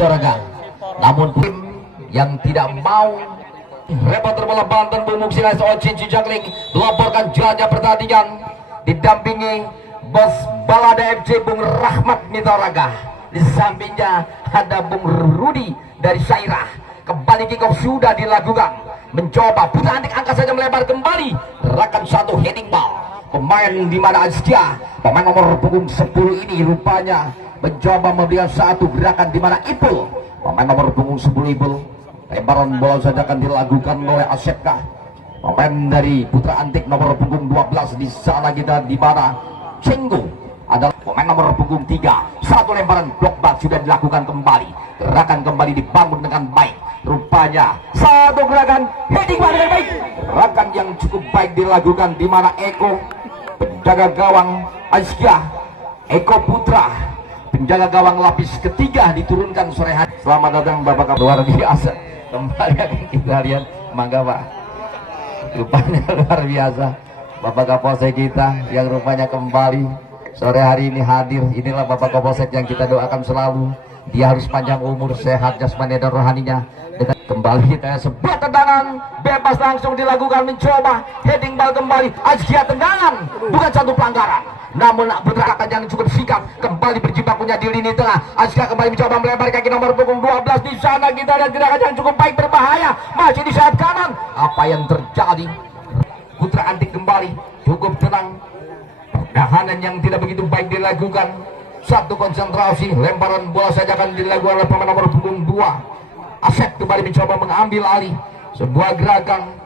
Bitoraga. Namun tim yang tidak mau repot terbola Banten Bumuk Silas Ocin Cijakling melaporkan jalannya pertandingan didampingi Bos Balada FC Bung Rahmat Bitoraga. Di sampingnya ada Bung Rudi dari Syairah. Kembali kick off sudah dilakukan, mencoba Putra Antik angkat saja melebar kembali, gerakan satu heading ball. Pemain di mana Azkia, pemain nomor punggung 10 ini rupanya mencoba memberikan satu gerakan di mana Ipul, pemain nomor punggung 10 Ipul. Lebaran bola saja akan dilakukan oleh Asepka, pemain dari Putra Antik nomor punggung 12. Di sana kita di mana Cenggu adalah pemain nomor punggung 3. Satu lemparan blok bak sudah dilakukan kembali, gerakan kembali dibangun dengan baik. Rupanya satu gerakan heading ball dengan baik, gerakan yang cukup baik dilakukan di mana Eko penjaga gawang Azkia, Eko Putra penjaga gawang lapis ketiga diturunkan sore hari. Selamat datang Bapak luar biasa. Kembali kita lihat, mangga Pak. Rupanya luar biasa Bapak Kapolsek kita yang rupanya kembali sore hari ini hadir. Inilah Bapak Kapolsek yang kita doakan selalu. Dia harus panjang umur, sehat jasmani dan rohaninya. Dengan kembali kita sebuah tendangan bebas langsung dilakukan, mencoba heading ball kembali. Azkia tendangan bukan satu pelanggaran, namun Putra akan yang cukup sikap kembali berjibakunya di lini tengah. Azkia kembali mencoba melebar kaki nomor punggung 12. Di sana kita ada gerakan yang cukup baik berbahaya, masih di sayap kanan. Apa yang terjadi? Putra Antik kembali cukup tenang, pertahanan yang tidak begitu baik dilakukan. Satu konsentrasi, lemparan bola saja akan dilakukan oleh pemain nomor punggung 2. Asep kembali mencoba mengambil alih sebuah gerakan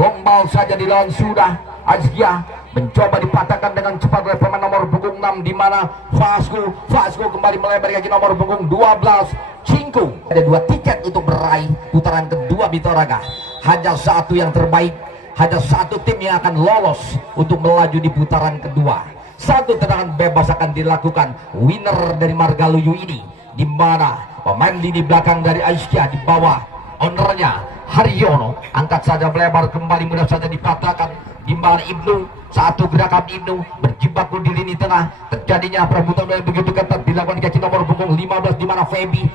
bombal saja dilawan sudah. Azkia mencoba dipatahkan dengan cepat oleh pemain nomor punggung 6 di mana Fasco kembali melebar kaki nomor punggung 12 Cingku. Ada 2 tiket untuk meraih putaran kedua Bitoraga. Hanya satu yang terbaik, hanya satu tim yang akan lolos untuk melaju di putaran kedua. Satu tendangan bebas akan dilakukan winner dari Margaluyu ini, di mana pemain lini belakang dari Azkia di bawah ownernya Haryono angkat saja melebar kembali, mudah saja dipatahkan di mana Ibnu. Satu gerakan Ibnu berjibaku di lini tengah, terjadinya perebutan yang begitu ketat dilakukan kaki nomor punggung 15 di mana Febi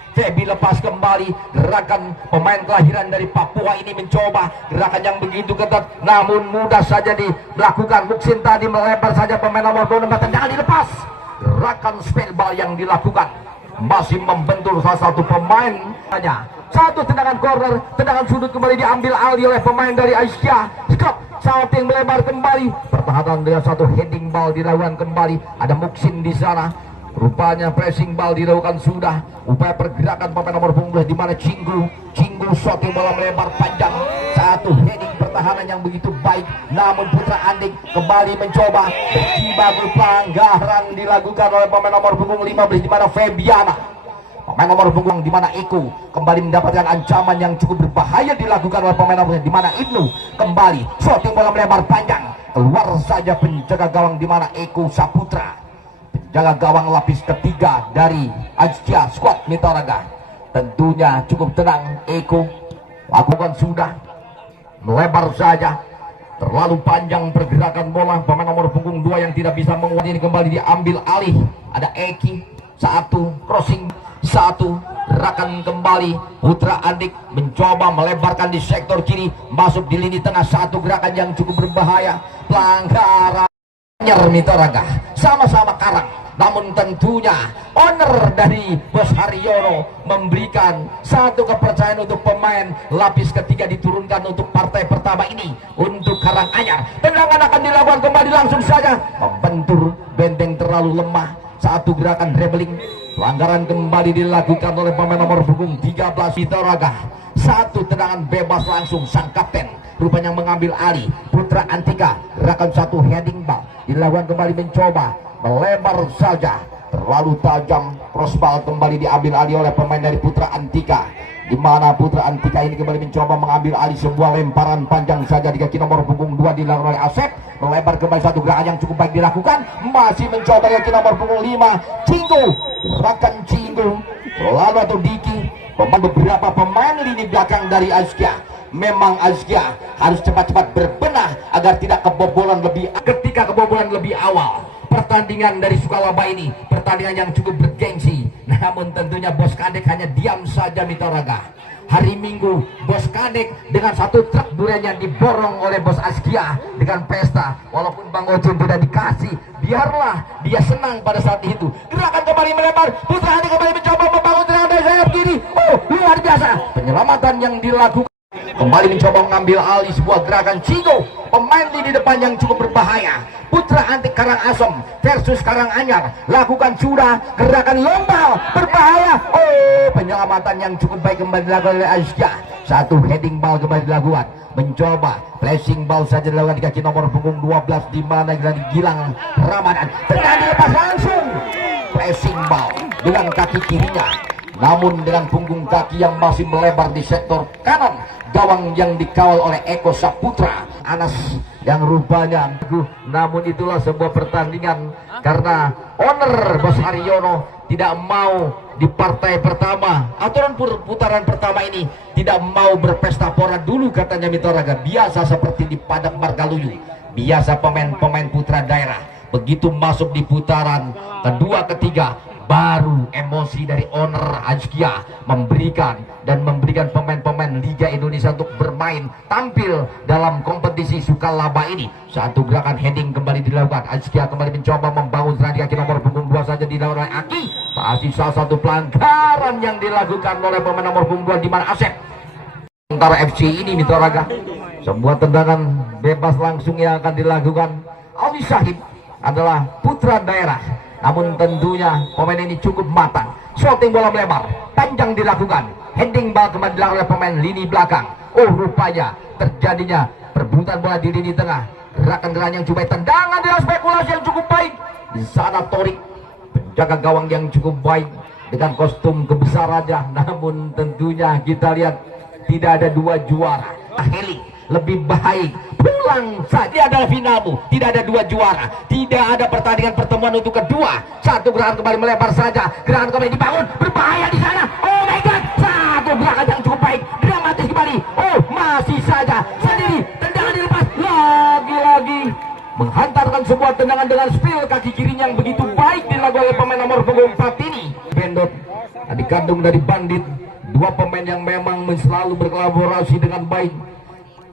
lepas kembali. Gerakan pemain kelahiran dari Papua ini mencoba gerakan yang begitu ketat, namun mudah saja dilakukan. Muksin tadi melebar saja pemain nomor 26, tendangan dilepas. Gerakan spellball yang dilakukan masih membentur salah satu pemain. Satu tendangan corner, tendangan sudut kembali diambil alih oleh pemain dari Aisyah. Skop shooting melebar kembali, pertahanan dengan satu heading ball dilakukan kembali. Ada Muksin di sana, rupanya pressing ball dilakukan sudah. Upaya pergerakan pemain nomor punggung di mana Cinggu shooting bola melebar panjang. Satu heading pertahanan yang begitu baik, namun Putra Antik kembali mencoba berjibaku. Pelanggaran dilakukan oleh pemain nomor punggung 15 di mana Febiana. Pemain nomor punggung di mana Eko kembali mendapatkan ancaman yang cukup berbahaya dilakukan oleh pemain nomor di mana Ibnu kembali shooting bola melebar panjang, keluar saja penjaga gawang di mana Eko Saputra, penjaga gawang lapis ketiga dari Azkia squad Bitoraga. Tentunya cukup tenang, Eko lakukan sudah melebar saja, terlalu panjang pergerakan bola. Pemain nomor punggung 2 yang tidak bisa menguat ini kembali diambil alih. Ada Eki, satu crossing, satu gerakan kembali. Putra Antik mencoba melebarkan di sektor kiri, masuk di lini tengah. Satu gerakan yang cukup berbahaya, pelanggaran Bitoraga sama-sama karang, namun tentunya owner dari Bos Haryono memberikan satu kepercayaan untuk pemain lapis ketiga diturunkan untuk partai pertama ini untuk Karanganyar. Tendangan akan dilakukan kembali langsung saja, membentur benteng terlalu lemah. Satu gerakan dribbling, pelanggaran kembali dilakukan oleh pemain nomor punggung 13 Bitoraga. Satu tendangan bebas langsung, sang kapten rupanya mengambil alih. Putra Antika gerakan satu heading ball dilakukan kembali, mencoba melebar saja, terlalu tajam. Crossball kembali diambil alih oleh pemain dari Putra Antika, di mana Putra Antika ini kembali mencoba mengambil alih sebuah lemparan panjang saja di kaki nomor punggung 2 dilakukan oleh Asep. Melebar kembali, satu gerakan yang cukup baik dilakukan, masih mencoba kaki nomor punggung 5 Cinggu. Gerakan Cinggu lalu atau Diki, beberapa pemain lini belakang dari Azkia. Memang Azkia harus cepat-cepat berbenah agar tidak kebobolan lebih. Ketika kebobolan lebih awal, pertandingan dari Sukalaba ini pertandingan yang cukup bergengsi. Nah, namun tentunya Bos Kadek hanya diam saja Mitra Raga. Hari Minggu Bos Kadek dengan satu truk duriannya diborong oleh Bos Askia dengan pesta. Walaupun Bang Ocin tidak dikasih, biarlah dia senang pada saat itu. Gerakan kembali melebar, Putra Andi kembali mencoba membangun serangan dari sayap kiri. Oh, luar biasa penyelamatan yang dilakukan. Kembali mencoba mengambil alih sebuah gerakan Cigo, pemain di depan yang cukup berbahaya. Putra Antik Karangasem versus Karanganyar, lakukan sudah gerakan lombal berbahaya. Oh, penyelamatan yang cukup baik kembali dilakukan oleh Azkia. Satu heading ball kembali dilakukan, mencoba flashing ball saja dilakukan di kaki nomor punggung 12 di mana Gilang Ramadan. Tengah dilepas langsung, flashing ball dengan kaki kirinya, namun dengan punggung kaki yang masih melebar di sektor kanan gawang yang dikawal oleh Eko Saputra Anas yang rupanya. Namun itulah sebuah pertandingan karena owner Bos Haryono tidak mau di partai pertama aturan putaran pertama ini tidak mau berpesta pora dulu katanya Mitra Raga. Biasa seperti di Padak Margaluyu, biasa pemain-pemain putra daerah begitu masuk di putaran kedua ketiga baru emosi dari owner Azkia memberikan pemain-pemain Liga Indonesia untuk bermain tampil dalam kompetisi sukalaba ini. Satu gerakan heading kembali dilakukan, Azkia kembali mencoba membangun serangan di kaki nomor punggung 2 saja dilakukan oleh Aki. Masih salah satu pelanggaran yang dilakukan oleh pemain nomor punggung 2 di mana Asep. Antara FC ini Mitra Raga, sebuah tendangan bebas langsung yang akan dilakukan. Ali Syahid adalah putra daerah, namun tentunya pemain ini cukup matang. Shooting bola melebar, panjang dilakukan, heading ball kembali dilakukan oleh pemain lini belakang. Oh, rupanya terjadinya perebutan bola di lini tengah. Gerakan-gerakan yang cukup, tendangan dengan spekulasi yang cukup baik. Di sana Torik, penjaga gawang yang cukup baik dengan kostum kebesarannya. Namun tentunya kita lihat tidak ada dua juara. Heli lebih baik pulang saja, adalah finalmu. Tidak ada dua juara, tidak ada pertandingan pertemuan untuk kedua. Satu gerakan kembali melebar saja, gerakan kembali dibangun, berbahaya di sana. Oh my god, satu gerakan yang cukup baik, dramatis kembali. Oh, masih saja sendiri, tendangan dilepas lagi-lagi, menghantarkan sebuah tendangan dengan spill kaki kirinya yang begitu baik dilakukan oleh pemain nomor punggung 4 ini. Bendot, adik kandung dari Bandit, dua pemain yang memang selalu berkolaborasi dengan baik.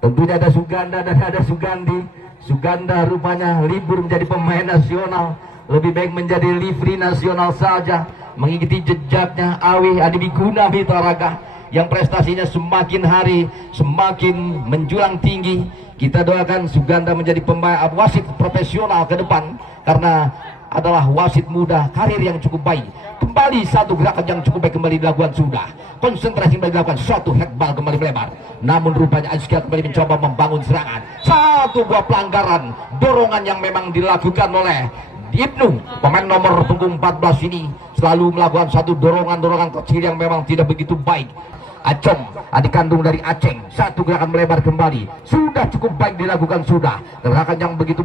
Tentunya ada Suganda dan ada Sugandi. Suganda rupanya libur menjadi pemain nasional, lebih baik menjadi livery nasional saja, mengikuti jejaknya Awi Adibiguna Mitra Raga yang prestasinya semakin hari semakin menjulang tinggi. Kita doakan Suganda menjadi pemain wasit profesional ke depan karena adalah wasit muda, karir yang cukup baik. Kembali satu gerakan yang cukup baik kembali dilakukan sudah. Konsentrasi kembali dilakukan, suatu head ball kembali melebar. Namun rupanya Azkia kembali mencoba membangun serangan. Satu buah pelanggaran, dorongan yang memang dilakukan oleh Ibnu, pemain nomor punggung 14 ini selalu melakukan satu dorongan-dorongan kecil yang memang tidak begitu baik. Acong, adik kandung dari Aceng, satu gerakan melebar kembali, sudah cukup baik dilakukan sudah. Gerakan yang begitu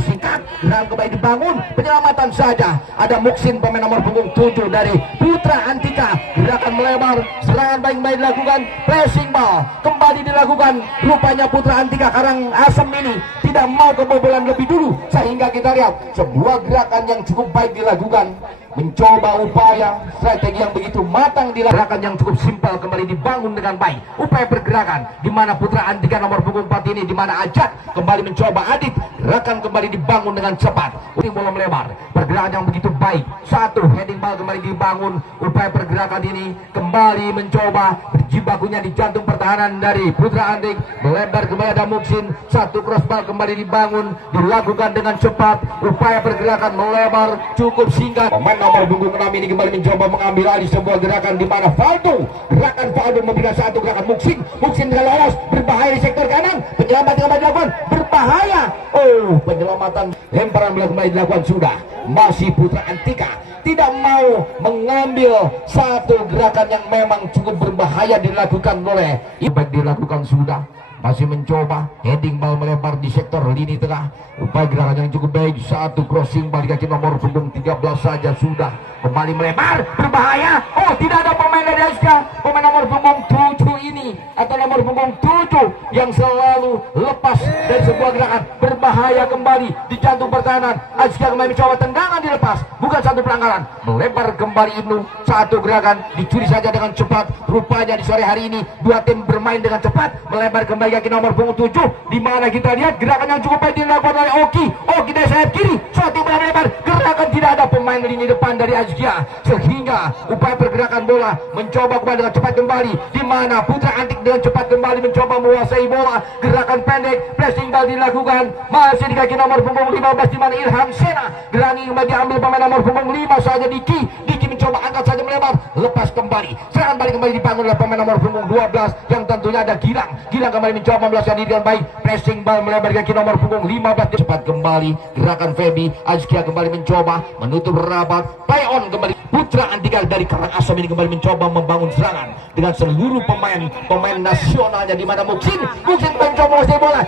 singkat, gerakan kembali dibangun, penyelamatan saja. Ada Muksin pemain nomor punggung 7 dari Putra Antika, gerakan melebar, serangan baik kembali dilakukan, pressing ball kembali dilakukan. Rupanya Putra Antika Karangasem ini tidak mau kebobolan lebih dulu, sehingga kita lihat sebuah gerakan yang cukup baik dilakukan, mencoba upaya strategi yang begitu matang dilakukan, yang cukup simpel kembali dibangun dengan baik. Upaya pergerakan di mana Putra Antika nomor punggung 4 ini, di mana Ajat kembali mencoba Adit, gerakan kembali dibangun dengan cepat. Ini bola melebar, pergerakan yang begitu baik. Satu heading ball kembali dibangun, upaya pergerakan ini kembali mencoba berjibakunya di jantung pertahanan dari Putra Antik, melebar kembali ada Muksin, satu cross ball kembali dibangun, dilakukan dengan cepat. Upaya pergerakan melebar cukup singkat. Pemain nomor punggung 6 ini kembali mencoba mengambil alih sebuah gerakan di mana Faldo, gerakan Faldo memberikan satu gerakan Muksin dengan lolos, berbahaya di sektor kanan, penyelamat kembali dilakukan, berbahaya. Oh, penyelamatan lemparan bola kembali dilakukan sudah. Masih Putra Antika tidak mau mengambil satu gerakan yang memang cukup berbahaya dilakukan oleh baik dilakukan sudah. Masih mencoba heading ball melebar di sektor lini tengah, upaya gerakan yang cukup baik, satu crossing ball di kaki nomor punggung 13 saja sudah kembali melebar, berbahaya. Oh, tidak ada pemain dari Azkia, pemain nomor punggung 7 ini atau nomor punggung 7 yang selalu lepas dari sebuah gerakan berbahaya kembali di jantung pertahanan. Azkia kembali mencoba, tendangan dilepas, bukan satu pelanggaran. Melebar kembali Ibnu, satu gerakan dicuri saja dengan cepat. Rupanya di sore hari ini dua tim bermain dengan cepat. Melebar kembali kaki nomor punggung 7, di mana kita lihat gerakan yang cukup baik dilakukan oleh Oki dari sayap kiri, suatu bola melebar, gerakan tidak ada pemain lini depan dari Azkia, sehingga upaya pergerakan bola mencoba kembali dengan cepat kembali, di mana Putra Antik dengan cepat kembali mencoba menguasai bola. Gerakan pendek, pressing ball dilakukan masih di kaki nomor punggung 15, di mana Ilham Sena berani kembali diambil pemain nomor punggung 5 saja. Diki mencoba angkat saja melebar, lepas kembali, serangan balik kembali dibangun oleh pemain nomor punggung 12 yang tentunya ada Gilang kembali mencoba membelaskan diri dengan baik, pressing ball melebar di kaki nomor punggung 15, cepat kembali gerakan Febi. Azkia kembali mencoba menutup rapat, play on kembali. Putra Antika dari Karangasem ini kembali mencoba membangun serangan dengan seluruh pemain nasionalnya, di mana Muksin mencoba menguasai bola.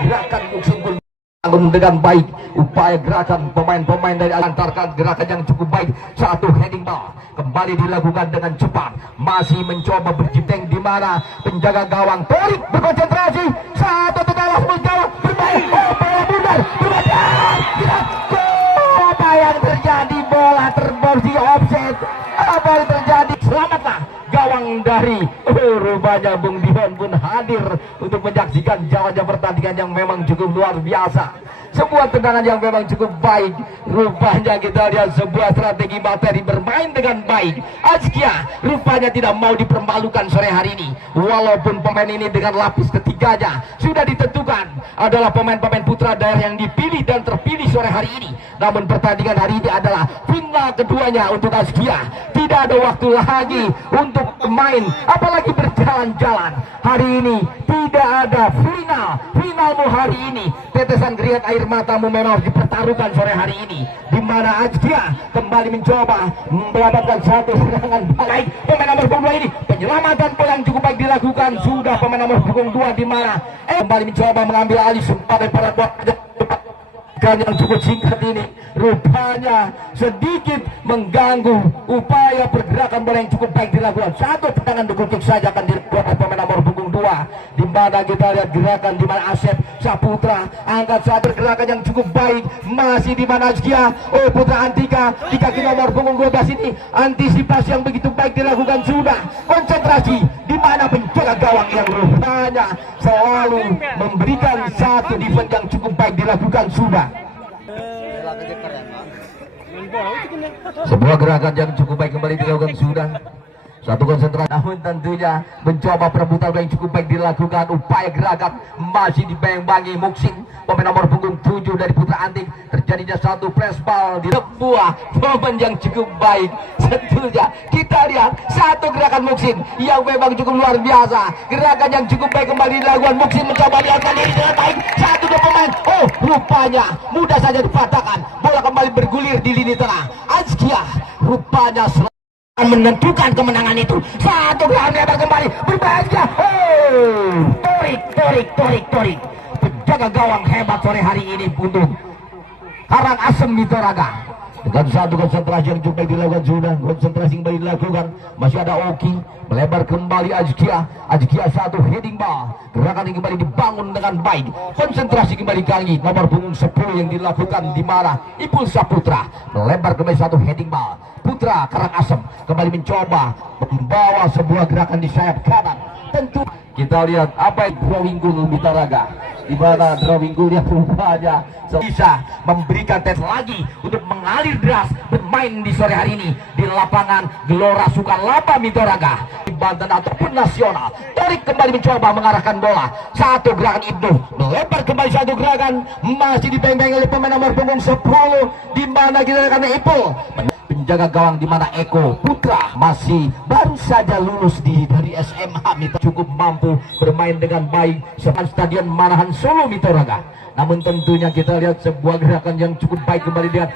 Gerakan Muksin pun dengan baik, upaya gerakan pemain-pemain dari antarkan gerakan yang cukup baik. Satu heading ball kembali dilakukan dengan cepat, masih mencoba berjiteng, di mana penjaga gawang Torik berkonsentrasi, satu tegalas mencoba bermain, bola bundar apa yang terjadi, bola terbang offset, apa yang terjadi, selamatlah gawang dari rupanya Bung Dion pun hadir untuk menyaksikan jalannya pertandingan yang memang cukup luar biasa. Sebuah tendangan yang memang cukup baik. Rupanya kita lihat sebuah strategi materi bermain dengan baik. Azkia rupanya tidak mau dipermalukan sore hari ini. Walaupun pemain ini dengan lapis ketiganya sudah ditentukan adalah pemain-pemain putra daerah yang dipilih dan terpilih sore hari ini. Namun pertandingan hari ini adalah final keduanya untuk Azkia. Tidak ada waktu lagi untuk main, apalagi berjalan-jalan. Hari ini tidak ada finalmu hari ini. Tetesan keringat air matamu memang harus dipertaruhkan sore hari ini, di mana Azkia kembali mencoba mendapatkan satu serangan balik. Pemain nomor punggung 2 ini penyelamatan bola yang cukup baik dilakukan sudah pemain nomor punggung 2, di mana kembali mencoba mengambil alih sempat pada yang cukup singkat ini rupanya sedikit mengganggu upaya pergerakan bola yang cukup baik dilakukan. Satu tendangan double kick saja akan dilakukan oleh pemain nomor punggung 2, di mana kita lihat gerakan di mana Asep Saputra angkat saat pergerakan yang cukup baik, masih di mana Azkia Putra Antika di kaki nomor punggung 12 ini antisipasi yang begitu baik dilakukan, sudah konsentrasi, di mana penjaga gawang yang rupanya selalu memberikan satu defense yang cukup baik dilakukan sudah. Sebuah gerakan yang cukup baik kembali dilakukan sudah. Satu konsentrasi, namun tentunya mencoba perebutan yang cukup baik dilakukan. Upaya gerakan masih dibayang-bangi Muksin, pemain nomor punggung 7 dari Putra Antik. Terjadinya satu press ball di sebuah momen yang cukup baik. Tentunya kita lihat satu gerakan Muksin yang memang cukup luar biasa. Gerakan yang cukup baik kembali dilakukan. Muksin mencoba lihatkan diri dengan baik. Satu dua pemain, rupanya mudah saja dipatahkan. Bola kembali bergulir di lini tengah. Azkia rupanya menentukan kemenangan itu. Satu gerakan lebar kembali berbahaya. Torik penjaga gawang hebat sore hari ini untuk Karangasem Mitoraga. Dengan satu konsentrasi yang cukup dilakukan sudah, konsentrasi kembali dilakukan, masih ada Oki melebar kembali Azkia satu heading ball, gerakan yang kembali dibangun dengan baik, konsentrasi kembali kali nomor punggung 10 yang dilakukan, di mana Ipul Saputra melebar kembali satu heading ball. Putra Karangasem kembali mencoba membawa sebuah gerakan di sayap kanan. Tentu kita lihat apa yang drawing goal Mitoraga, di mana drawing goal yang rupanya bisa memberikan tes lagi untuk mengalir deras bermain di sore hari ini di lapangan Gelora Sukalapa Mitoraga, di Banten ataupun nasional. Torik kembali mencoba mengarahkan bola, satu gerakan Ibnu melebar kembali satu gerakan, masih dipeng-peng oleh pemain nomor punggung 10, di mana kita akan Ipul penjaga gawang, di mana Eko Putra masih baru saja lulus dari SMA Mitoraga, cukup mampu bermain dengan baik sepanjang Stadion Manahan Solo Mitoraga. Namun tentunya kita lihat sebuah gerakan yang cukup baik kembali dengan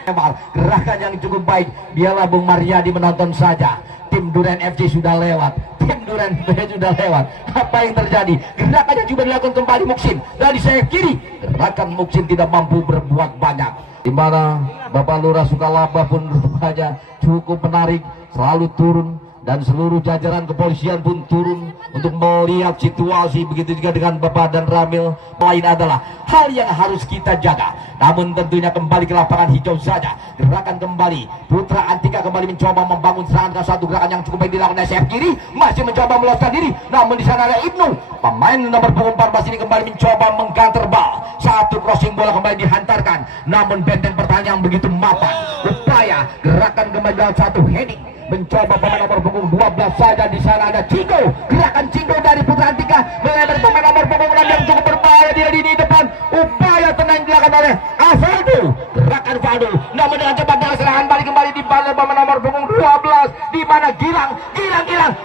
gerakan yang cukup baik. Biarlah Bung Mariadi menonton saja. Tim Duren FC sudah lewat, tim Duren FC sudah lewat. Apa yang terjadi? Gerakannya juga dilakukan kembali Muksin dari sayap kiri. Gerakan Muksin tidak mampu berbuat banyak, di mana Bapak Lurah Sukalapa pun rupanya cukup menarik, selalu turun dan seluruh jajaran kepolisian pun turun untuk melihat situasi. Begitu juga dengan Bapak dan Ramil. Lain adalah hal yang harus kita jaga. Namun tentunya kembali ke lapangan hijau saja. Gerakan kembali, Putra Antika kembali mencoba membangun serangan ke satu gerakan yang cukup baik dilakukan sayap kiri, masih mencoba meloloskan diri. Namun di sana ada Ibnu, pemain nomor punggung 14 ini kembali mencoba mengganter bal. Satu crossing bola kembali dihantarkan, namun benteng pertahanan yang begitu mapan. Upaya gerakan kembali dalam satu heading, mencoba pemain nomor punggung 12 saja. Di sana ada Cinggo, gerakan Cinggo dari Putra Antika melebar pemain nomor punggung 6 yang cukup berbahaya di lini depan. Upaya tenang dilakukan oleh Asaldo, gerakan Faldo, namun dengan cepat dengan serangan balik kembali di balik pemain nomor punggung 12, di mana Gilang.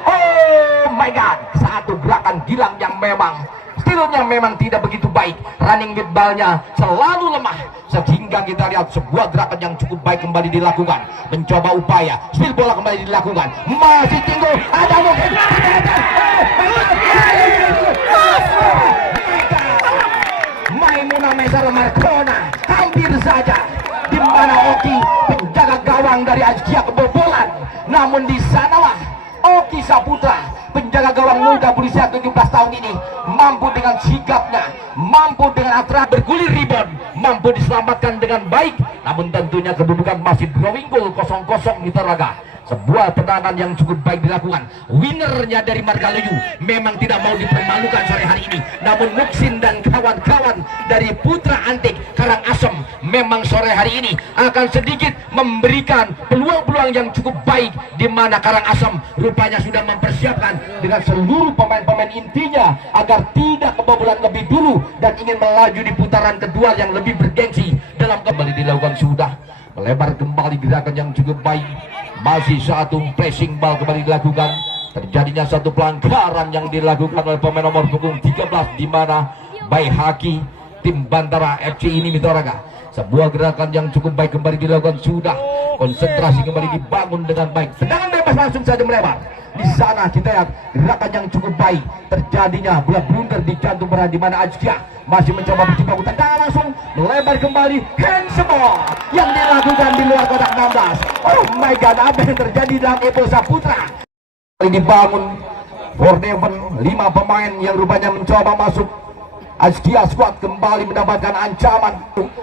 Oh my god, satu gerakan Gilang yang memang skillnya memang tidak begitu baik, running with ballnya selalu lemah, sehingga kita lihat sebuah gerakan yang cukup baik kembali dilakukan. Mencoba upaya spill bola kembali dilakukan, masih Cinggo, ada mungkin Maimuna Mesar Markona hampir saja, di mana Oki penjaga gawang dari Azkia kebobolan. Namun di sanalah Oki Saputra, penjaga gawang muda berusia 17 tahun ini, mampu dengan sigapnya, mampu dengan atra bergulir rebound, mampu diselamatkan dengan baik. Namun tentunya kedudukan masih drawing goal 0-0 Mitra Raga. Sebuah tendangan yang cukup baik dilakukan. Winnernya dari Margaluyu memang tidak mau dipermalukan sore hari ini. Namun Muksin dan kawan-kawan dari Putra Antik Karangasem memang sore hari ini akan sedikit memberikan peluang-peluang yang cukup baik, di mana Karangasem rupanya sudah mempersiapkan dengan seluruh pemain-pemain intinya agar tidak kebobolan lebih dulu dan ingin melaju di putaran kedua yang lebih bergengsi. Dalam kembali dilakukan sudah melebar kembali gerakan yang cukup baik. Masih satu pressing ball kembali dilakukan. Terjadinya satu pelanggaran yang dilakukan oleh pemain nomor punggung 13, di mana Baihaki tim Bantara FC ini Mitra Raga. Sebuah gerakan yang cukup baik kembali dilakukan sudah. Konsentrasi kembali dibangun dengan baik. Tendangan bebas langsung saja melebar. Di sana kita lihat gerakan yang cukup baik. Terjadinya bola blunder di jantung perang, di mana Azkia masih mencoba berjibaku, tendangan langsung melebar kembali. Handsball yang dilakukan di luar kotak 16. Oh my god, apa yang terjadi dalam Evo Saputra? Dibangun for Devon, 5 pemain yang rupanya mencoba masuk. Azkia squad kembali mendapatkan ancaman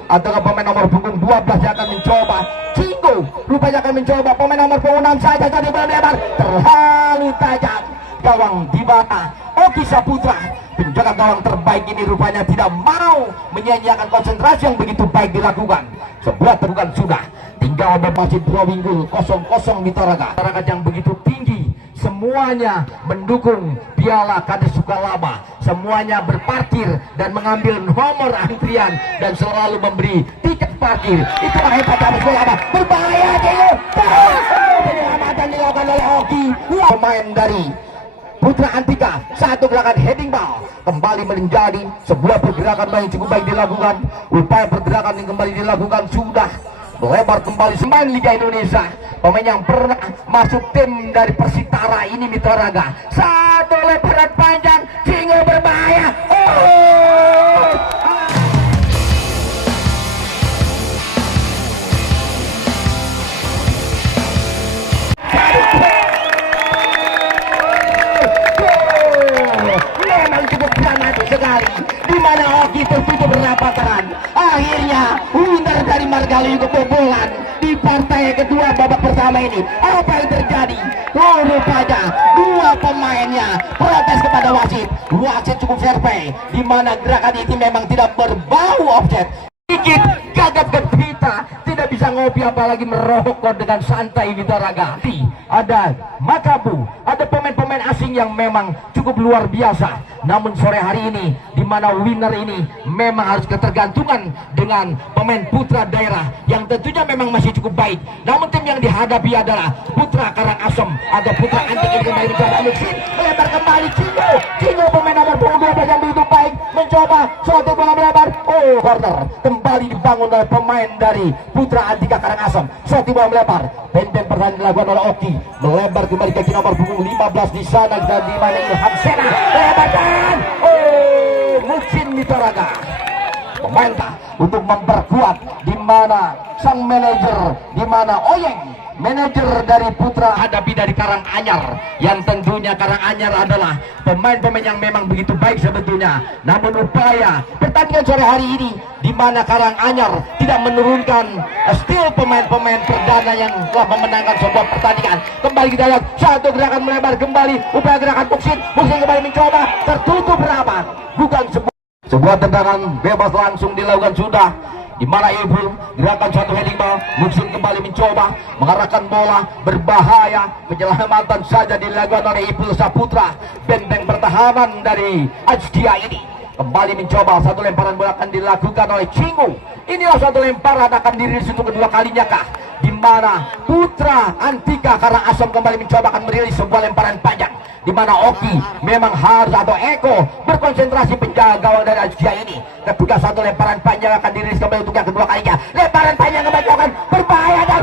antara pemain nomor punggung 12 yang akan mencoba. Cinggo rupanya akan mencoba, pemain nomor punggung 6 saja tadi melebar terlalu tajam. Gawang di mana Oki Saputra, penjaga gawang terbaik ini rupanya tidak mau menyanyiakan konsentrasi yang begitu baik dilakukan. Sebuah terukan sudah, tinggal masih drawing goal 0-0 Mitra Raga. Masyarakat yang begitu tinggi, semuanya mendukung Piala Kades Sukalaba, semuanya berparkir dan mengambil nomor antrian dan selalu memberi tiket parkir. Itulah hebat Kades Sukalaba. Berbahaya Cinggo, penyelamatan dilakukan oleh Oki, pemain dari Putra Antika. Satu gerakan heading ball kembali menjadi sebuah pergerakan yang cukup baik dilakukan. Upaya pergerakan yang kembali dilakukan sudah melebar kembali pemain Liga Indonesia, pemain yang pernah masuk tim dari Persitara ini Mitra Raga. Satu lebaran panjang, Cinggo berbahaya. Memang cukup dramatis sekali, di mana Oki tertutup berlapatan. Akhirnya winner dari Margaluyu kebobolan di partai kedua babak pertama ini. Apa yang terjadi? Oh, rupanya dua pemainnya protes kepada wasit. Wasit cukup fair play, di mana gerakan ini memang tidak berbau offset. Sedikit gagap gempita, tidak bisa ngopi apalagi merokok dengan santai Mitra Raga. Ada Makabu, ada pemain-pemain asing yang memang cukup luar biasa. Namun sore hari ini, di mana winner ini memang harus ketergantungan dengan pemain putra daerah yang tentunya memang masih cukup baik. Namun tim yang dihadapi adalah Putra Karangasem. Ada Putra Antik ini kembali mencoba Muksin, melebar kembali Cinggo pemain nomor 12 yang begitu baik, mencoba suatu bola melebar. Oh, corner kembali dibangun oleh pemain dari Putra Antika Karangasem. Suatu bola melebar, benteng pertahanan dilakukan oleh Oki, melebar kembali kaki nomor punggung 15 di sana, dan di mana Ilham Sena melebarkan. Oh, Muksin Mitra Raga meminta untuk memperkuat, di mana sang manajer, di mana Oyeng manajer dari Putra hadapi dari Karanganyar, yang tentunya Karanganyar adalah pemain-pemain yang memang begitu baik sebetulnya. Namun upaya pertandingan sore hari ini di mana Karanganyar tidak menurunkan skill pemain-pemain perdana yang telah memenangkan sebuah pertandingan. Kembali kita lihat satu gerakan melebar kembali, upaya gerakan Muksin kembali mencoba, tertutup rapat, bukan sebuah tendangan bebas langsung dilakukan sudah, di mana Ibnu gerakan satu heading ball, Muksin kembali mencoba mengarahkan bola, berbahaya, penyelamatan saja dilakukan oleh Ibnu Saputra. Benteng pertahanan dari Azkia ini kembali mencoba, satu lemparan bola akan dilakukan oleh Chingu. Inilah satu lemparan akan dirilis untuk kedua kalinya kah, di mana Putra Antika Karangasem kembali mencoba akan merilis sebuah lemparan panjang, di mana Oki memang harus atau Eko berkonsentrasi penjaga gawang dari Azkia ini. Ketika satu lemparan panjang akan dirilis kembali untuk yang kedua kalinya, lemparan panjang kembali akan berbahaya dan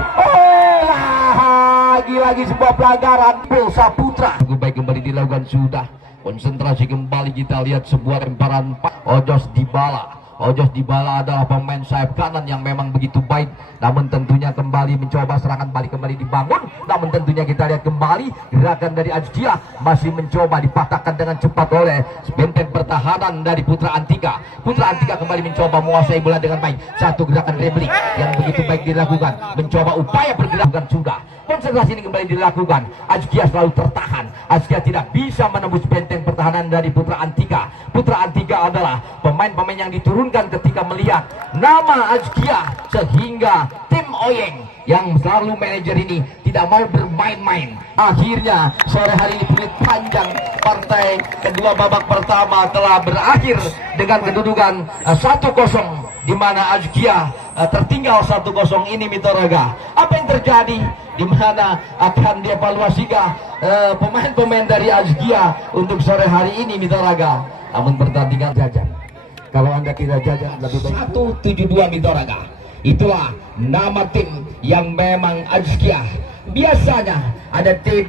lagi sebuah pelanggaran Pulsa Putra. Cukup baik kembali dilakukan sudah, konsentrasi kembali kita lihat sebuah lemparan Ojos Dybala. Ojos Dybala adalah pemain sayap kanan yang memang begitu baik, namun tentunya kembali mencoba serangan balik kembali dibangun, namun tentunya kita lihat kembali gerakan dari Azkia masih mencoba dipatahkan dengan cepat oleh benteng pertahanan dari Putra Antika. Putra Antika kembali mencoba menguasai bola dengan baik, satu gerakan dribbling yang begitu baik dilakukan, mencoba upaya pergerakan sudah, konsentrasi ini kembali dilakukan. Azkia selalu tertahan, Azkia tidak bisa menembus benteng pertahanan dari Putra Antika. Putra Antika adalah pemain-pemain yang diturunkan ketika melihat nama Azkia, sehingga tim Oyeng yang selalu manajer ini tidak mau bermain-main. Akhirnya sore hari ini menit panjang partai kedua babak pertama telah berakhir dengan kedudukan 1-0, di mana Azkia tertinggal 1-0 ini Mitoraga. Apa yang terjadi? Di mana akan dievaluasikan pemain-pemain dari Azkia untuk sore hari ini Mitoraga. Namun pertandingan jajan, kalau Anda tidak jajan lebih baik 172 Mitoraga. Itulah nama tim yang memang Azkia. Biasanya ada TB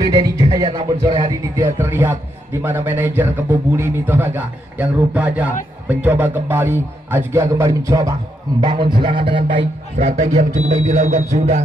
dari Jaya, namun sore hari ini tidak terlihat, di mana manajer Kebubuli Mitoraga yang rupanya mencoba kembali. Azkia kembali mencoba membangun serangan dengan baik, strategi yang cukup baik dilakukan sudah.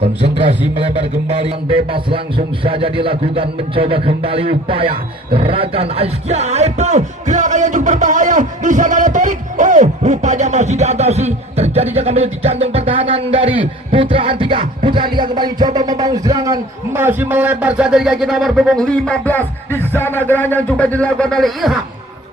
Konsentrasi melebar kembali, yang bebas langsung saja dilakukan, mencoba kembali upaya gerakan Azkia. Itu gerakan yang cukup berbahaya, di sana ada Torik. Oh, rupanya masih diatasi, terjadinya kembali di jantung pertahanan dari Putra Antika. Putra Antika kembali coba membangun serangan, masih melebar saja di kaki nomor punggung 15. Di sana gerakan yang coba dilakukan oleh Ilham,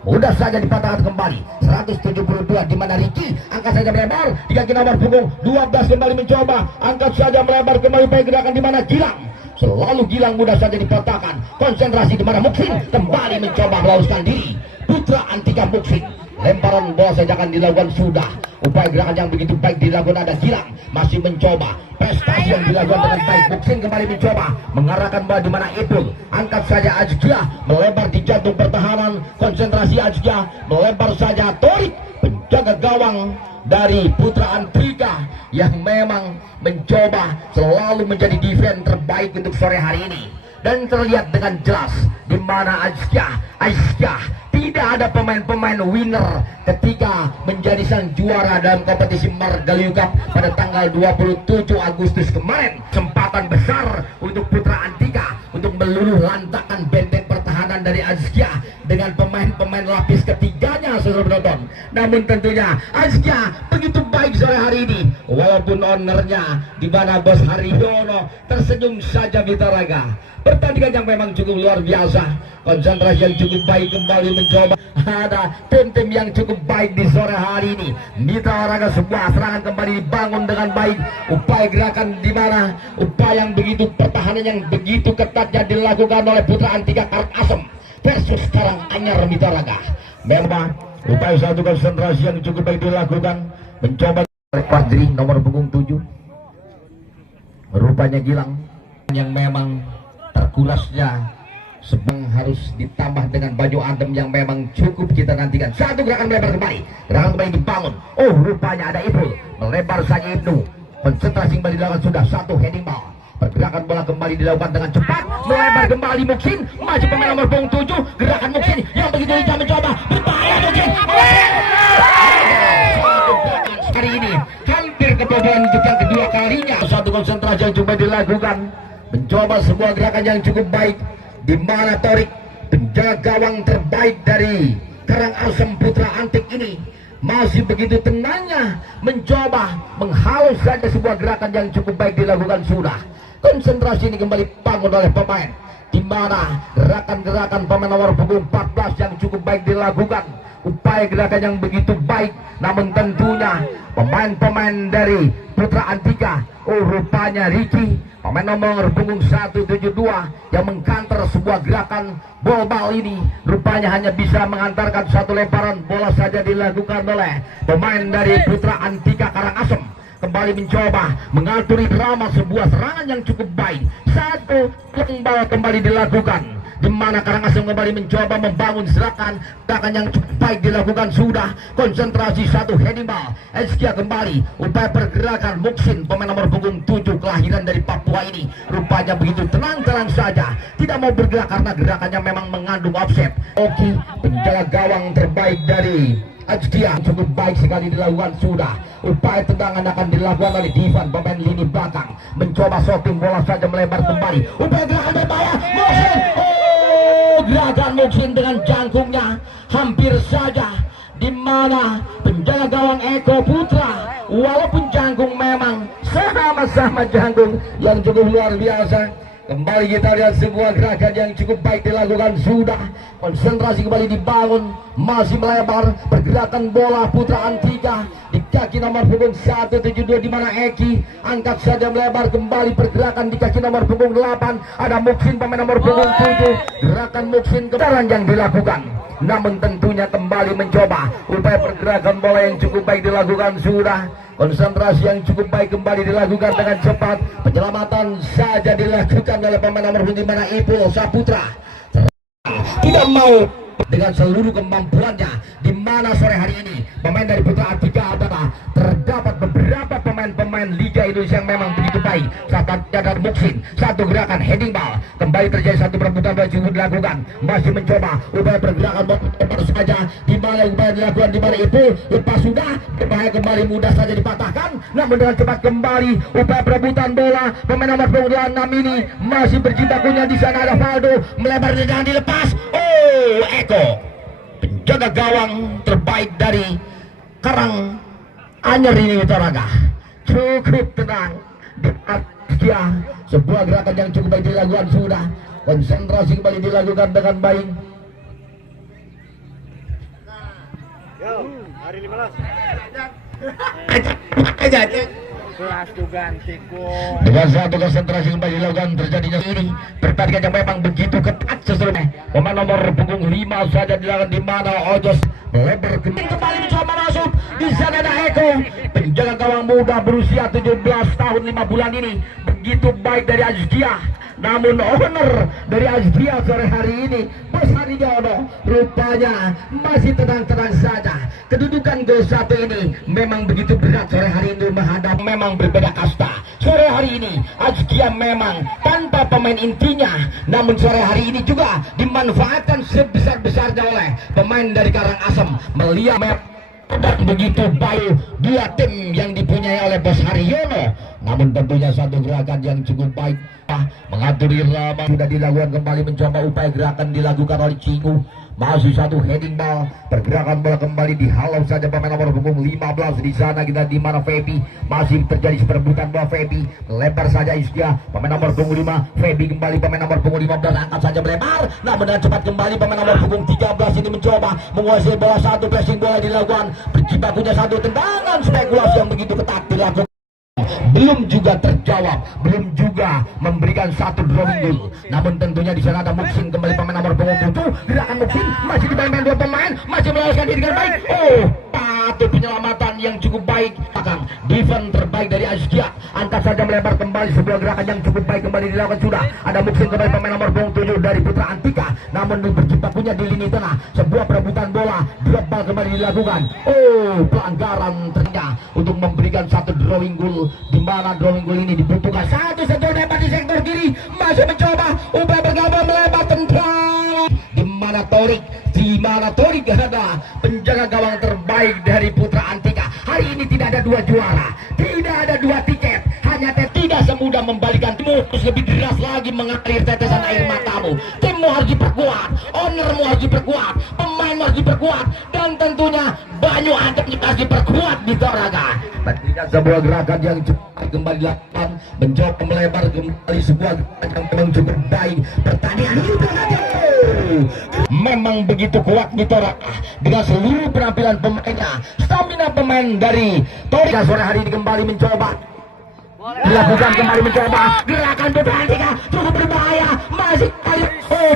mudah saja dipatahkan kembali 172, di mana Ricky angkat saja melebar di kaki nomor punggung 12, kembali mencoba angkat saja melebar kembali upaya gerakan, di mana Gilang, selalu Gilang mudah saja dipatahkan. Konsentrasi di mana Muksin kembali mencoba meloloskan diri. Putra Antika Muksin, lemparan bola saja akan dilakukan sudah, upaya gerakan yang begitu baik dilakukan. Ada Gilang masih mencoba, prestasi yang dilakukan dengan baik. Muksin kembali mencoba mengarahkan bola, di mana Ipul angkat saja Azkia melebar di jantung pertahanan. Konsentrasi Azkia, melebar saja Torik, penjaga gawang dari Putra Antika yang memang mencoba selalu menjadi defense terbaik untuk sore hari ini. Dan terlihat dengan jelas di mana Azkia tidak ada pemain-pemain winner ketika menjadi sang juara dalam kompetisi Margahayu Cup pada tanggal 27 Agustus kemarin. Kesempatan besar untuk Putra Antika untuk meluluh lantakan benteng pertahanan dari Azkia dengan pemain-pemain lapis ketiganya, saudara penonton. Namun tentunya Azkia begitu baik sore hari ini, walaupun ownernya di mana Bos Haryono tersenyum saja Mitoraga. Pertandingan yang memang cukup luar biasa, konsentrasi yang cukup baik kembali mencoba. Ada tim-tim yang cukup baik di sore hari ini. Mitoraga sebuah serangan kembali dibangun dengan baik, upaya gerakan di mana upaya yang begitu, pertahanan yang begitu ketatnya dilakukan oleh Putra Antika Karangasem versus Karanganyar Mitoraga. Memang upaya satu konsentrasi yang cukup baik dilakukan, mencoba Fadri nomor punggung 7, rupanya Gilang yang memang terkulasnya sebang harus ditambah dengan baju adem yang memang cukup kita nantikan. Satu gerakan melebar kembali, gerakan kembali dibangun. Oh, rupanya ada Ibnu, melebar saja Ibnu, konsentrasi kembali dilakukan sudah, satu heading ball. Pergerakan bola kembali dilakukan dengan cepat, melebar kembali Muksin, masih pemain nomor punggung 7, gerakan Muksin yang begitu lincah mencoba, berbahaya Muksin. Hari ini hampir kebobolan untuk yang kedua kalinya. konsentrasi yang coba dilakukan, mencoba sebuah gerakan yang cukup baik, di mana Torik penjaga gawang terbaik dari Karangasem Putra Antik ini masih begitu tenangnya mencoba menghalus saja sebuah gerakan yang cukup baik dilakukan sudah. Konsentrasi ini kembali bangun oleh pemain, di mana gerakan-gerakan pemain nomor punggung 14 yang cukup baik dilakukan, upaya gerakan yang begitu baik, namun tentunya pemain-pemain dari Putra Antika, rupanya Ricky, pemain nomor punggung 172 yang mengkanter sebuah gerakan bal ini, rupanya hanya bisa mengantarkan satu lemparan bola saja dilakukan oleh pemain dari Putra Antika Karangasem. Kembali mencoba mengaturi drama sebuah serangan yang cukup baik, satu bola kembali dilakukan, di mana Karangasem kembali mencoba membangun gerakan yang cukup baik dilakukan sudah. Konsentrasi satu heading ball, Eskia kembali, upaya pergerakan Muksin, pemain nomor punggung 7 kelahiran dari Papua ini, rupanya begitu tenang-tenang saja, tidak mau bergerak karena gerakannya memang mengandung offset. Oki, penjaga gawang terbaik dari Eskia, cukup baik sekali dilakukan sudah. Upaya tendangan akan dilakukan oleh Divan, pemain lini belakang, mencoba shooting bola saja melebar kembali, upaya gerakan berbahaya Muksin, gerakan Muksin dengan jangkungnya hampir saja, di mana penjaga gawang Eko Putra, walaupun jangkung memang sama-sama jangkung yang cukup luar biasa. Kembali kita lihat sebuah gerakan yang cukup baik dilakukan sudah. Konsentrasi kembali dibangun, masih melebar pergerakan bola Putra Antika di kaki nomor punggung 172, di mana Eki angkat saja melebar kembali pergerakan di kaki nomor punggung 8. Ada Muksin pemain nomor punggung 7. Gerakan Muksin kebenaran yang dilakukan, namun tentunya kembali mencoba upaya pergerakan bola yang cukup baik dilakukan sudah. Konsentrasi yang cukup baik kembali dilakukan dengan cepat, penyelamatan saja dilakukan oleh pemain nomor 5, di mana Ipo Saputra tidak mau dengan seluruh kemampuannya, di mana sore hari ini pemain dari Putra Antika adalah terdapat beberapa pemain-pemain Liga Indonesia yang memang begitu baik. Saatnya dari Muksin, satu gerakan heading ball, kembali terjadi satu perebutan bola cukup dilakukan, masih mencoba upaya pergerakan bola saja, di mana upaya dilakukan, di mana itu lepas sudah berbahaya kembali, mudah saja dipatahkan, namun dengan cepat kembali upaya perebutan bola pemain nomor punggung 6 ini masih berjibakunya. Di sana ada Valdo melebar dan dilepas. Eko, penjaga gawang terbaik dari Karang Anyar ini Utaraga, cukup tenang di Askia. Sebuah gerakan yang cukup baik dilakukan sudah. Konsentrasi kembali dilakukan dengan baik. Hari 15. Dengan satu konsentrasi kembali dilakukan, terjadinya ini pertandingan yang memang begitu ketat sesuai. Pemain nomor punggung 5 saja dilakukan, di mana Ojos melebar kembali mencoba masuk. Di sana ada Eko, penjaga gawang muda berusia 17 tahun 5 bulan ini, begitu baik dari Azkia. Namun owner dari Azkia sore hari ini, Bos Haryono, rupanya masih tenang-tenang saja. Kedudukan gol 1 ini memang begitu berat sore hari ini menghadap, memang berbeda kasta. Sore hari ini Azkia memang tanpa pemain intinya, namun sore hari ini juga dimanfaatkan sebesar-besarnya oleh pemain dari Karangasem. Melihat map dan begitu baik dua tim yang dipunyai oleh Bos Haryono, namun tentunya satu gerakan yang cukup baik mengatur irama sudah dilakukan. Kembali mencoba upaya gerakan dilakukan oleh Cingu, masih satu heading ball, pergerakan bola kembali dihalau saja pemain nomor punggung 15. Di sana kita, di mana Febi masih terjadi perebutan bola. Febi lebar saja Iskia, pemain nomor punggung 5. Febi kembali, pemain nomor punggung 15 angkat saja melebar, namun dengan cepat kembali pemain nomor punggung 13 ini mencoba menguasai bola. Satu pressing bola dilakukan, berjibakunya satu tendangan spekulasi yang begitu ketat dilakukan, belum juga terjawab, belum juga memberikan satu drawing goal. Namun tentunya di sana ada Muksin kembali, pemain nomor punggung 7. Gerakan Muksin masih dimainkan dua pemain, masih meloloskan diri dengan baik. Patut penyelamatan yang cukup baik. Akan defense terbaik dari Azkia, angkat saja melebar kembali, sebuah gerakan yang cukup baik kembali dilakukan sudah. Ada Muksin kembali, pemain nomor punggung 7 dari Putra Antika, namun berjibakunya di lini tengah. Sebuah perebutan bola, drop ball kembali dilakukan. Pelanggaran ternyata untuk memberikan satu drawing goal, di mana drawing goal ini dibutuhkan satu sentuh lebar di sektor kiri, masih mencoba upaya bergabung melebar tendang, di mana Torik ada penjaga gawang terbaik dari Putra Antika. Hari ini tidak ada dua juara, tidak ada dua tiket, hanya tidak mudah membalikan timmu, terus lebih deras lagi mengalir tetesan air matamu. Timmu harus diperkuat, ownermu harus diperkuat, pemainmu harus diperkuat, dan tentunya Banyu Adem harus diperkuat di Toraga. Tentunya sebuah gerakan yang cepat kembali dilakukan, mencoba melebar kembali sebuah gerakan yang memang cukup baik. Pertandingan memang begitu kuat di Toraga dengan seluruh penampilan pemainnya, stamina pemain dari Toraga sore hari ini kembali mencoba dilakukan, kembali mencoba gerakan berbahaya, cukup berbahaya, masih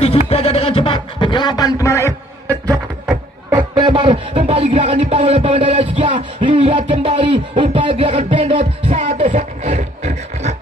diciptakan dengan cepat penyelapan kemana lebar kembali gerakan dibangun oleh pemain dari Azkia. Lihat kembali upaya gerakan bendot satu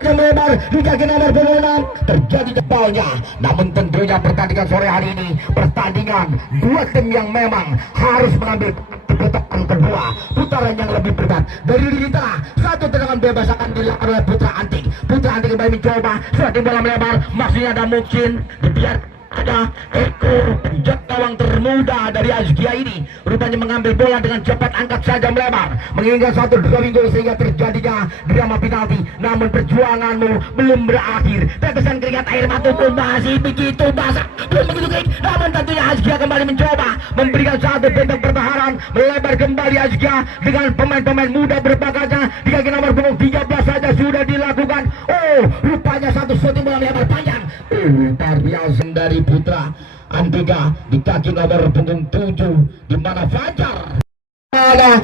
melebar di kaki nomor 26 terjadi jebalnya. Namun tentunya pertandingan sore hari ini pertandingan dua tim yang memang harus mengambil putaran kedua, putaran yang lebih berat. Dari lini tengah satu tendangan bebas akan dilakukan oleh Putra Antik. Putra Antik kembali mencoba suatu bola melebar, maksudnya ada Muksin dibiar ada Eko, penjaga gawang termuda dari Azkia ini rupanya mengambil bola dengan cepat, angkat saja melebar, menginginkan satu drawing goal sehingga terjadinya drama penalti. Namun perjuanganmu belum berakhir, tetesan keringat air matamu masih begitu basah, belum begitu kering. Namun tentunya Azkia kembali mencoba memberikan satu bentuk pertahanan, melebar kembali Azkia dengan pemain-pemain muda berbakatnya di kaki nomor punggung 13 saja sudah dilakukan. Oh, rupanya satu shooting bola melebar panjang luar biasa dari Putra Antika di kaki nomor punggung 7 di mana Fajar.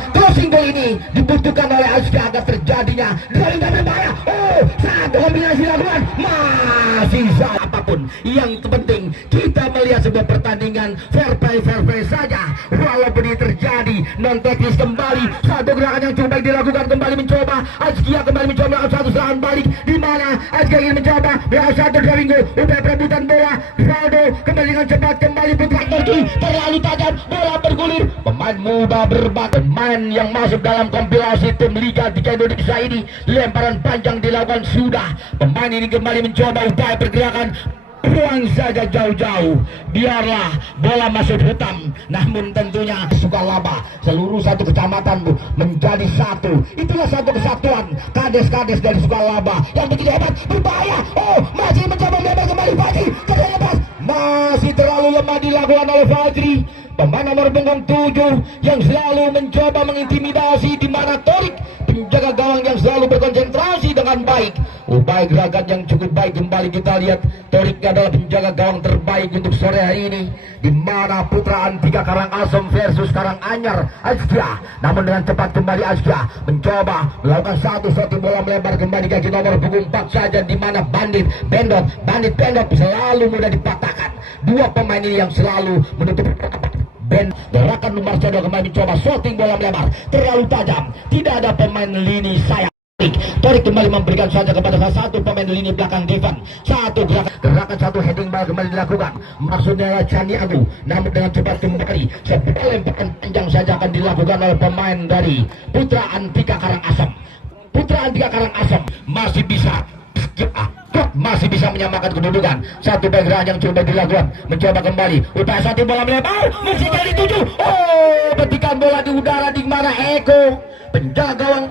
Crossing ball ini dibutuhkan oleh Azkia agar terjadinya dari berbahaya. Oh, satu kombinasi lakukan masih salah. Apapun yang terpenting kita melihat sebuah pertandingan fair play saja, walaupun ini terjadi non teknis. Kembali satu gerakan yang cukup baik dilakukan, kembali mencoba Azkia kembali mencoba melakukan satu serangan balik di mana Azkia ingin mencoba melakukan satu driving goal, upaya perebutan bola. Ronaldo kembali dengan cepat, kembali Putra Turki terlalu tajam, bola bergulir. Pemain muda pemain yang masuk dalam kompilasi tim Liga 3 Indonesia ini, lemparan panjang dilakukan sudah. Pemain ini kembali mencoba upaya pergerakan, buang saja jauh-jauh, biarlah bola masuk hutan. Namun tentunya Sukalaba seluruh satu kecamatan menjadi satu. Itulah satu kesatuan kades-kades dari Sukalaba yang begitu hebat, berbahaya. Oh, masih mencoba melebar kembali Fajri, lepas masih terlalu lemah dilakukan oleh Fajri. Pemain nomor punggung 7 yang selalu mencoba mengintimidasi, di mana Torik penjaga gawang yang selalu berkonsentrasi dengan baik. Upaya gerakan yang cukup baik kembali kita lihat. Torik adalah penjaga gawang terbaik untuk sore hari ini, di mana Putra Antika Karangasem versus Karanganyar Azkia. Namun dengan cepat kembali Azkia mencoba melakukan satu bola melebar kembali kaki nomor punggung 4 saja, di mana Bandit Bendot selalu mudah dipatahkan. Dua pemain ini yang selalu menutup gerakan nomor 2 kembali mencoba shooting bola melebar terlalu tajam, tidak ada pemain lini sayap. Torik kembali memberikan saja kepada salah satu pemain lini belakang Devan. Satu gerakan satu heading ball kembali dilakukan, maksudnya adalah Chani Agu. Namun dengan cepat kembali sebuah lemparan panjang saja akan dilakukan oleh pemain dari Putra Antika Karangasem. Putra Antika Karangasem masih bisa menyamakan kedudukan. Satu pergerakan yang coba dilakukan, mencoba kembali upaya satu bola melebar, masih jadi 7. Oh, petikan bola di udara, di mana Eko penjaga gawang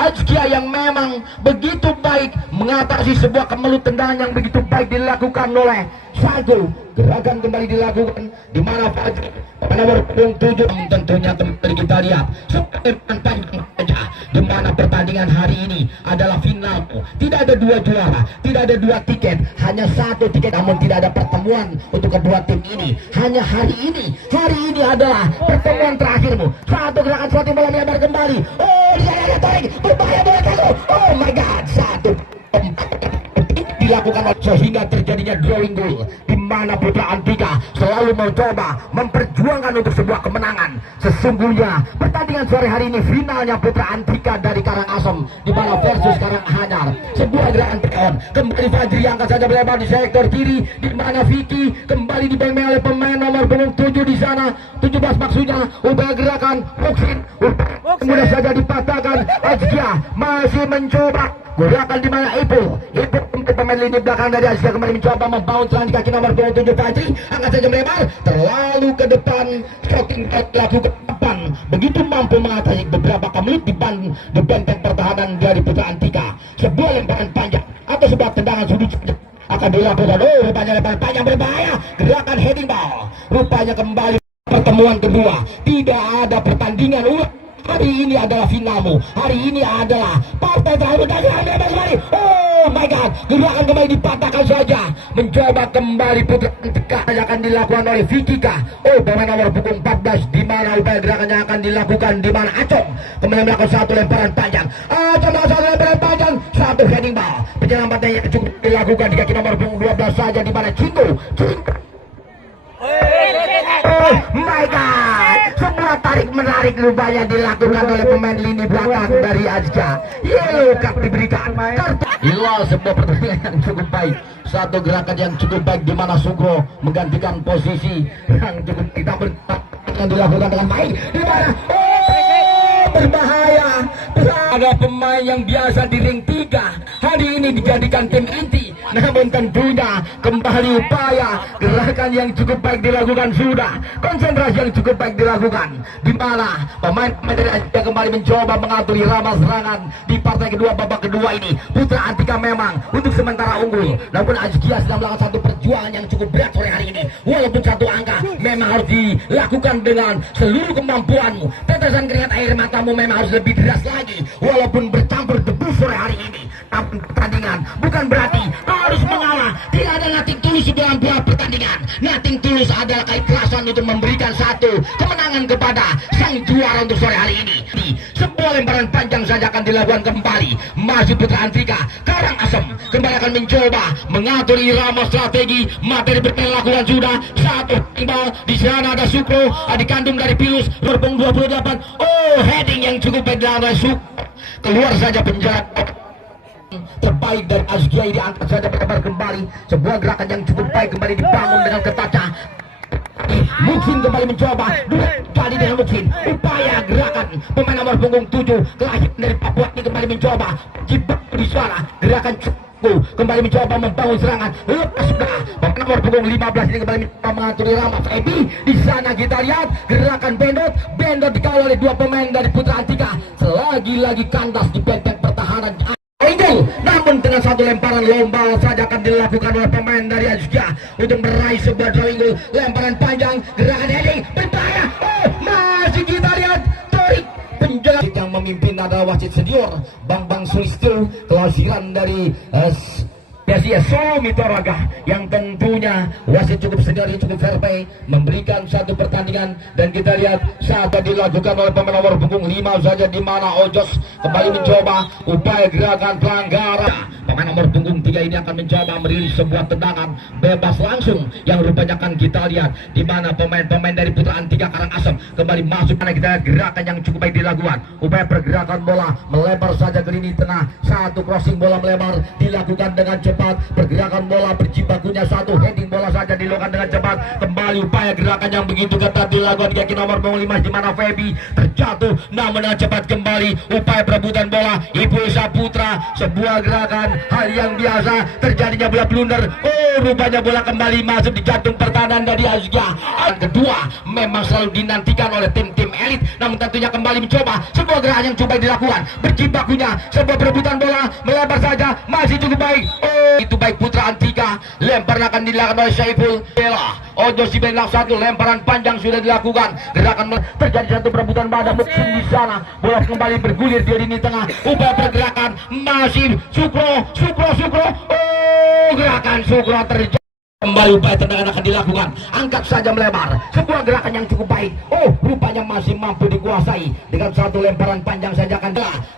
Azkia yang memang begitu baik mengatasi sebuah kemelut tendangan yang begitu baik dilakukan oleh satu. Gerakan kembali dilakukan, di mana Fajri nomor 7 tentunya kembali kita lihat sepanjang panjang saja, di mana pertandingan hari ini adalah final. Tidak ada dua juara, tidak ada dua tiket, hanya satu tiket. Namun tidak ada pertemuan untuk kedua tim ini, hanya hari ini adalah pertemuan terakhirmu. Satu gerakan suatu bola melebar kembali. Oh, dia tarik berbahaya bola tackle. Oh my god, satu dilakukan sehingga terjadinya drawing goal, di mana Putra Antika selalu mencoba memperjuangkan untuk sebuah kemenangan. Sesungguhnya pertandingan sore hari ini finalnya Putra Antika dari Karangasem, di mana versus Karanganyar. Sebuah gerakan peon, kembali Fajri angkat saja melebar di sektor kiri, di mana Vicky kembali dibeng-beng oleh pemain nomor punggung 7 di sana, 17 maksudnya. Upaya gerakan Muksin mudah saja dipatahkan. Azkia masih mencoba gerakan, di mana Ibu pemain pemain lini belakang dari Asia kembali mencoba membangun selang di kaki nomor 27 Fajri. Angkat saja melebar terlalu ke depan. Shooting dilakukan depan. Begitu mampu mengatasi beberapa kali di benteng pertahanan dari Putra Antika. Sebuah lemparan panjang atau sebuah tendangan sudut akan dilakukan. Oh, rupanya lemparan panjang berbahaya. Gerakan heading ball. Rupanya kembali pertemuan kedua. Tidak ada pertandingan ulang. Hari ini adalah finalmu. Hari ini adalah partai terakhir dari kembali. Oh my god, gerakan kembali dipatahkan saja. Mencoba kembali Putra Antika akan dilakukan oleh Vikika. Oh, pemain nomor punggung 14 di mana upaya gerakannya akan dilakukan di mana Acong kembali melakukan satu lemparan panjang. Acong melakukan satu lemparan panjang, satu heading ball. Penyelamatan yang cukup dilakukan di kaki nomor punggung 12 saja di mana Cinggu. Oh my god, semua tarik menarik rupanya dilakukan oleh pemain lini belakang dari Azka. Yellow card diberikan. Inilah sebuah pertandingan yang cukup baik. Satu gerakan yang cukup baik di mana Sugro menggantikan posisi yang cukup tidak yang dilakukan dengan baik. Di mana berbahaya. Ada pemain yang biasa di ring 3 hari ini dijadikan tim inti. Namun tentunya kembali upaya gerakan yang cukup baik dilakukan sudah. Konsentrasi yang cukup baik dilakukan. Di mana pemain dari Asia kembali mencoba mengatur irama serangan di partai kedua babak kedua ini. Putra Antika memang untuk sementara unggul. Namun Azkia sedang melakukan satu perjuangan yang cukup berat sore hari ini. Walaupun satu angka memang harus dilakukan dengan seluruh kemampuanmu. Tetesan keringat air matamu memang harus lebih deras lagi. Walaupun bercampur debu sore hari ini. Namun pertandingan bukan berarti harus mengalah. Tidak ada nothing tulus di dalam buah pertandingan. Nothing tulus adalah keikhlasan untuk memberikan satu kemenangan kepada sang juara untuk sore hari ini. Sebuah lemparan panjang saja akan dilakukan kembali. Masih Putra Antika. Karangasem kembali akan mencoba mengatur irama strategi. Materi bermain lakukan sudah. Satu timbal di sana ada Sukro, adik kandung dari Pilus berpung 28. Oh, heading yang cukup baik dari Sukro. Keluar saja penjaga terbaik dari Azkia diangkat saja melebar kembali. Sebuah gerakan yang cukup baik kembali dibangun dengan ketata. Mungkin kembali mencoba dua kali dengan mungkin upaya gerakan pemain nomor punggung 7 kelahiran dari Papua ini kembali mencoba jebak di sana gerakan kembali mencoba membangun serangan. Lepas sudah pemain nomor punggung 15 ini kembali mencoba mengatur irama Feby. Di sana kita lihat gerakan Bendot dikawal oleh dua pemain dari Putra Antika. Selagi-lagi kandas di benteng pertahanan. Namun dengan satu lemparan lomba saja akan dilakukan oleh pemain dari Azkia untuk meraih sebuah drawing. Lemparan panjang, gerakan heading berbahaya. Oh, masih kita lihat tarik penjaga yang memimpin adalah wasit senior Bang Sulistyo, kelahiran dari Persia Solo Mitoraga, yang tentunya wasit cukup senior, cukup fair play, memberikan satu pertandingan. Dan kita lihat saat dilakukan oleh pemain nomor punggung 5 saja di mana Ojos kembali mencoba upaya gerakan pelanggaran. Pemain nomor punggung 3 ini akan mencoba merilis sebuah tendangan bebas langsung yang rupanya akan kita lihat di mana pemain-pemain dari Putra Antika Karangasem kembali masuk. Karena kita lihat gerakan yang cukup baik dilakukan, upaya pergerakan bola melebar saja ke lini tengah, satu crossing bola melebar dilakukan dengan cepat, pergerakan bola berjibakunya satu heading bola saja dilakukan dengan cepat. Kembali upaya gerakan yang begitu ketat dilakukan di kaki nomor 5 di mana Feby terjatuh namun dengan cepat kembali upaya perebutan bola Ibu Saputra. Sebuah gerakan hal yang biasa terjadinya bola blunder. Oh, rupanya bola kembali masuk di jantung pertahanan dari Azkia. Yang kedua memang selalu dinantikan oleh tim-tim elit, namun tentunya kembali mencoba sebuah gerakan yang coba dilakukan berjibakunya sebuah perebutan bola melebar saja masih cukup baik. Oh, itu baik Putra Antika. Lempar akan dilakukan oleh Saiful Bella. Ojo si Benlak satu lemparan panjang sudah dilakukan. Gerakan terjadi satu perebutan pada musim di sana. Bola kembali bergulir di lini tengah. Upaya pergerakan masih Sukro. Oh, gerakan Sukro terjadi. Kembali upaya tendangan akan dilakukan. Angkat saja melebar. Sebuah gerakan yang cukup baik. Oh, rupanya masih mampu dikuasai. Dengan satu lemparan panjang saja akan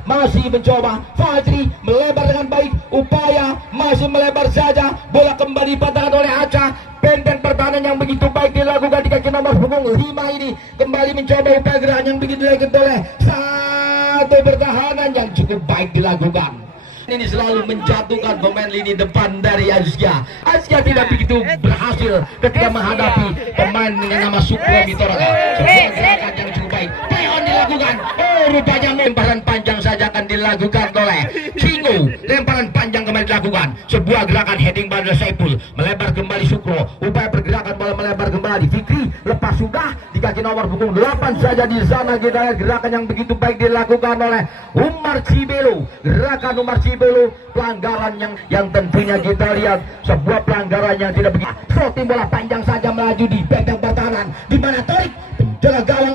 masih mencoba. Fajri melebar dengan baik. Upaya masih melebar saja. Bola kembali dipatahkan oleh Aca. Benteng pertahanan yang begitu baik dilakukan di kaki nomor punggung 5 ini. Kembali mencoba upaya gerakan yang begitu dilakukan oleh satu pertahanan yang cukup baik dilakukan. Ini selalu menjatuhkan pemain lini depan dari Azkia. Azkia tidak begitu berhasil ketika menghadapi pemain dengan nama Sukro Mitoraga. Sebuah gerakan yang cukup baik. Peon dilakukan. Oh, rupanya lemparan panjang saja akan dilakukan oleh Cinggu. Lemparan panjang kembali dilakukan sebuah gerakan heading pada Saiful, melebar kembali Sukro, upaya pergerakan bola melebar kembali Fikri, lepas sudah di kaki nomor punggung 8 saja di sana. Kita lihat gerakan yang begitu baik dilakukan oleh Umar Cibelo, gerakan Umar Cibelo, pelanggaran yang tentunya kita lihat sebuah pelanggaran yang tidak begitu. Shooting bola panjang saja melaju di benteng pertahanan, di mana Torik penjaga gawang,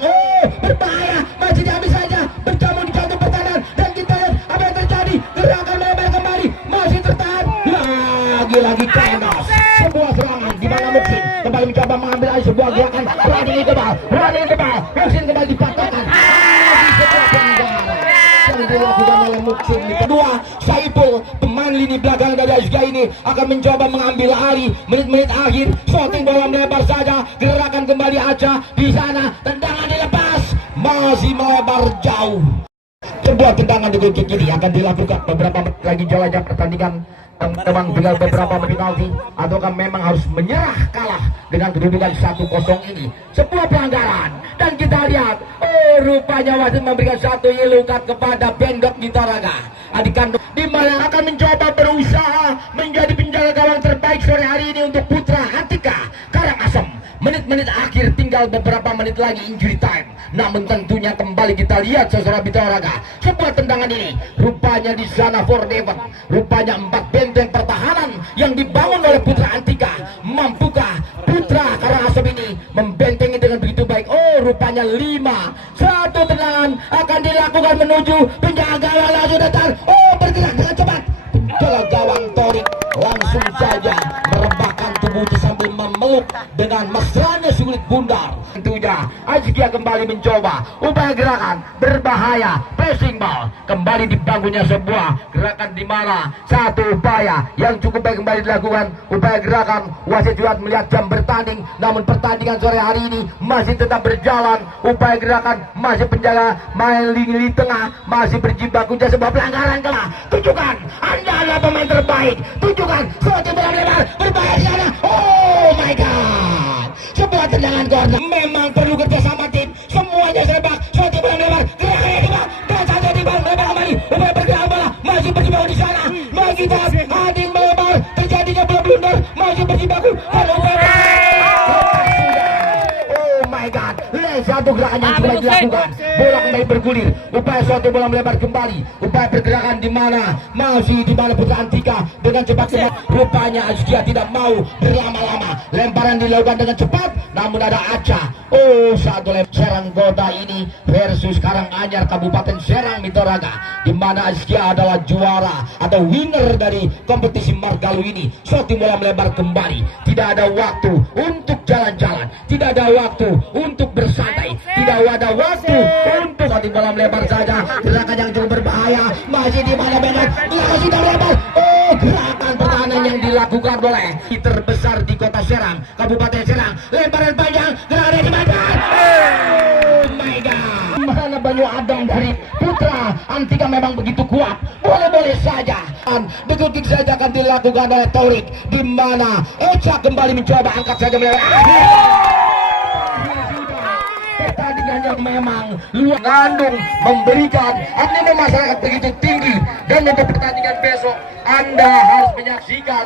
berbahaya, masih diambil saja, berjamun di jantung pertahanan, dan kita lihat apa yang terjadi, gerakan melebar kembali, masih tertahan, lagi kandas, sebuah serangan di mana Muksin kembali mencoba mengambil alih sebuah gerakan, running ke bawah, Muksin kembali dipatahkan, sebuah pelanggaran yang dilakukan oleh Muksin. Kedua, Saiful, pemain lini belakang dari Azga ini akan mencoba mengambil alih menit-menit akhir, shooting bola melebar saja, gerakan kembali aja di sana, tendangan dilepas, masih melebar jauh. Sebuah tendangan di kaki kiri akan dilakukan beberapa menit lagi jalannya pertandingan. Teman tinggal beberapa menit penalti, ataukah memang harus menyerah kalah dengan kedudukan 1-0 ini. Sebuah pelanggaran, dan kita lihat, rupanya wasit memberikan satu yellow card kepada Bendok Nitoraga, adik kandung, di mana akan mencoba berusaha menjadi penjaga gawang terbaik sore hari ini untuk Putra Atika Karangasem. Menit-menit akhir, tinggal beberapa menit lagi injury time. Namun tentunya kembali kita lihat saudara Nitoraga, sebuah tendangan ini rupanya di sana for Devon, rupanya 4 benteng pertahanan yang dibangun oleh Putra Antika, mampukah Putra Karangasem ini membentengi dengan begitu baik? Rupanya 5-1 tendangan akan dilakukan menuju penjaga gawang, langsung datang, bergerak dengan cepat, penjaga gawang Torik langsung saja merebahkan tubuh sambil memeluk dengan mesranya sulit bundar. Tentunya Azkia kembali mencoba upaya gerakan berbahaya, pressing ball kembali dibangunnya sebuah gerakan di mana satu upaya yang cukup baik kembali dilakukan, upaya gerakan. Wasit juga melihat jam bertanding, namun pertandingan sore hari ini masih tetap berjalan. Upaya gerakan masih penjaga main lini tengah masih berjibaku, sebuah pelanggaran kelah. Tunjukkan Anda adalah pemain terbaik, tunjukkan shooting bola lebar berbahaya di sana. Oh my god, sebuah tendangan corner. Memang perlu kerjasama tim, semuanya serba, shooting bola lebar, gerakannya di bawah, dan saja di bawah, lebar kembali, upaya bergerak bola masih berjibaku di sana. Masih tetap ading melebar, terjadinya bola blunder, masih berjibaku. Satu gerakan yang coba dilakukan, bola kembali bergulir, upaya suatu bola melebar kembali, upaya pergerakan di mana masih di mana Putra Antika dengan cepat. Rupanya Azkia tidak mau berlama-lama, lemparan dilakukan dengan cepat, namun ada Aca. Satu Serang Kota ini versus Karanganyar Kabupaten Serang Nitoraga, di mana Azkia adalah juara atau winner dari kompetisi Margalu ini. Suatu bola melebar kembali, tidak ada waktu untuk jalan-jalan, tidak ada waktu untuk bersantai, tidak ada waktu untuk satu bola melebar saja, gerakan yang cukup berbahaya, masih di mana Bendok, gerakan sudah melebar. Gerakan pertahanan yang dilakukan oleh terbesar di kota Serang, Kabupaten Serang, lemparan panjang, gerakan di mana? Oh my god, mana Banyu Adang dari Putra Antika memang begitu kuat, boleh-boleh saja. Degutik saja akan dilakukan oleh Torik, di mana Eca kembali mencoba angkat saja melebar. Pertandingan yang memang luar ngandung, memberikan animo masyarakat begitu tinggi, dan untuk pertandingan besok Anda harus menyaksikan.